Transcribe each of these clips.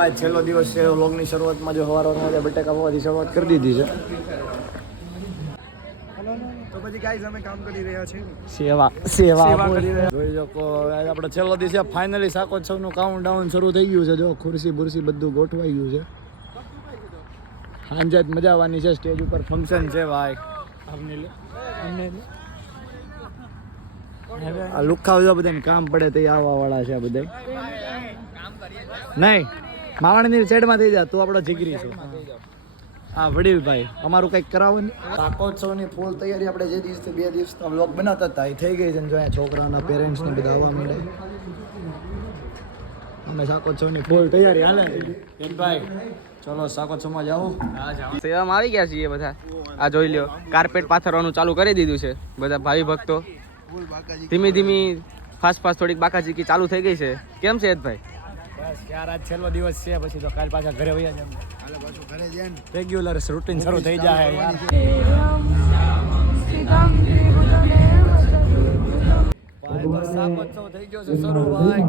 ભાઈ છેલ્લો દિવસ છે વ્લોગની શરૂઆતમાં જો સવારમાં બટેકા પૌવાથી શરૂઆત કરી દીધી છે. તો પછી ગાઈઝ અમે કામ કરી રહ્યા છીએ સેવા જોઈ શકો આપણે છેલ્લો દિવસ છે ફાઇનલી શાકોત્સવનું કાઉન્ટ ડાઉન શરૂ થઈ ગયું છે. જો ખુરશી બુરશી બધું ગોઠવાઈ ગયું છે. સાંજે જ મજા આવવાની છે. સ્ટેજ ઉપર ફંક્શન છે ભાઈ. આ લુખાવ જો બધાને કામ પડે તે આવવા વાળા છે બધા. નહીં માવાણીની સાઈડમાં થઈ જા તું આપણો જીગરી છે. હા વડીલભાઈ અમારું કંઈક કરાવો ને. શાકોત્સવની ફૂલ તૈયારી આપણે જે દિવસથી 2 દિવસ વ્લોગ બનાવતા હતા એ થઈ ગઈ છે. જો અહીંયા છોકરાના પેરેન્ટ્સને બધા આવવા માંડે. અમે શાકોત્સવની ફૂલ તૈયારી હાલે છે ભાઈ. ચલો શાકોત્સવમાં જાઓ. સેવામાં આવી ગયા છીએ બધા. આ જોઈ લ્યો કાર્પેટ પાથરવાનું ચાલુ કરી દીધું છે બધા ભાવિ ભક્તો. ધીમી ધીમી ફાસ્ટ થોડીક બાકાચીકી ચાલુ થઈ ગઈ છે. કેમ છે ભાઈ? બસ યાર આજ છેલ્લો દિવસ છે પછી તો કાલ પાછા ઘરે વયા જાય. હાલે પાછું ઘરે જાય ને રેગ્યુલર રૂટીન શરૂ થઈ જાય યાર. ભાઈ બસ શાકોત્સવ થઈ ગયો છે શરૂ ભાઈ.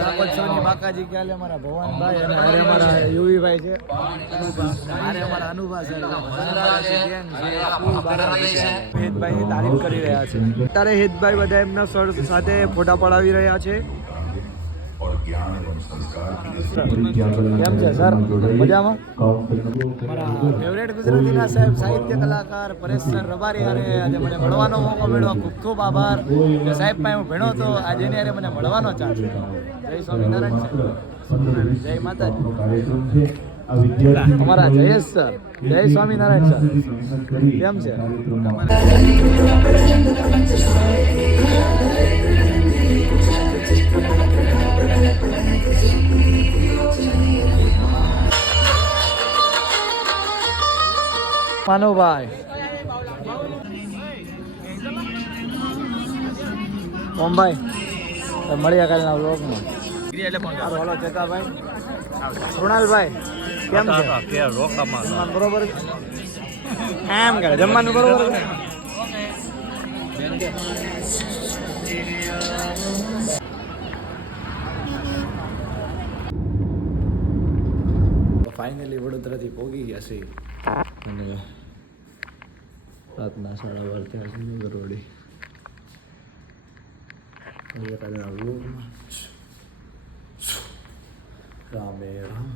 શાકોત્સવની બાકાજી ક્યાં મારા ભવાનભાઈ અને હારે મારા યુવીભાઈ છે. હારે મારા અનુભા છે. હેતભાઈ તારીફ કરી રહ્યા છે. અત્યારે હેતભાઈ બધા એમના સર સાથે ફોટા પડાવી રહ્યા છે. કેમ છે સર મજામાં? મારા ફેવરેટ ગુજરાતીના સાહેબ સાહિત્ય કલાકાર પરેશ સર રબારી હારે આજે મને મળવાનો મોકો મળ્યો. ખૂબ ખૂબ આભાર કે સાહેબ પાસે હું ભણ્યો તો આજે એની હારે મને મળવાનો ચાન્સ. જય સ્વામિનારાયણ સર. જય માતાજી. અમારા જયેશ સર. જય સ્વામિનારાયણ સર. કેમ છે? માનવભાઈ ઓમભાઈ મળ્યા કાલના વ્લોગમાં. હલો ચેતાભાઈ. કૃણાલભાઈ કેમ છે? બરોબર એમ કરે જમવાનું બરોબર. ફાઇનલી વડોદરાથી પહોંચી ગયા છે અને રાતના 12:30 થયા છે. ગરોડી રામે રામ.